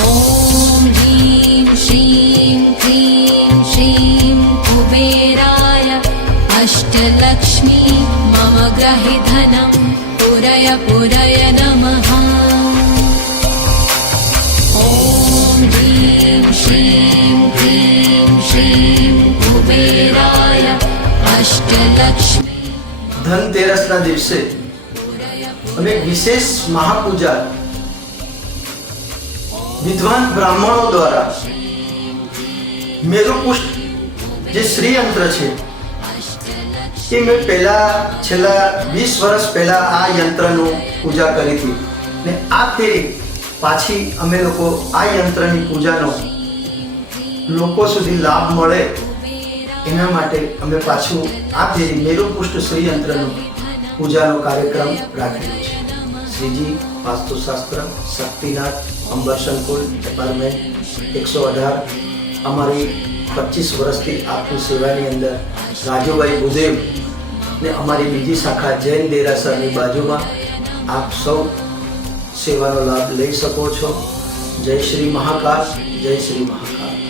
ॐ ह्रीं श्रीं क्रीं श्रीं कुबेराय अष्टलक्ष्मी मम ग्रहे धनं पुरय पुरय नमः। ॐ ह्रीं श्रीं क्रीं श्रीं कुबेराय अष्टलक्ष्मी। ધનતેરસના દિવસે અમે વિશેષ મહાપૂજા વિદ્વાન બ્રાહ્મણો દ્વારા મેરુપુષ્ટ જે શ્રીયંત્ર છે એ મેં છેલ્લા 20 વર્ષ પહેલા આ યંત્રનું પૂજા કરી હતી ને આ ફેરી પાછી અમે લોકો આ યંત્રની પૂજાનો લોકો સુધી લાભ મળે એના માટે અમે પાછું આ ફેરી મેરુપુષ્ટ શ્રીયંત્રનું પૂજાનો કાર્યક્રમ રાખ્યો છે। શ્રીજી વાસ્તુશાસ્ત્ર શક્તિનાથ અંબરશનકુલ એપાર્ટમેન્ટ 118 અમારી 25 વર્ષથી આપની સેવાની અંદર રાજુભાઈ ભુદેવ ને અમારી બીજી શાખા જૈન દેરાસરની બાજુમાં આપ સૌ સેવાનો લાભ લઈ શકો છો। જય શ્રી મહાકાલ, જય શ્રી મહાકાલ।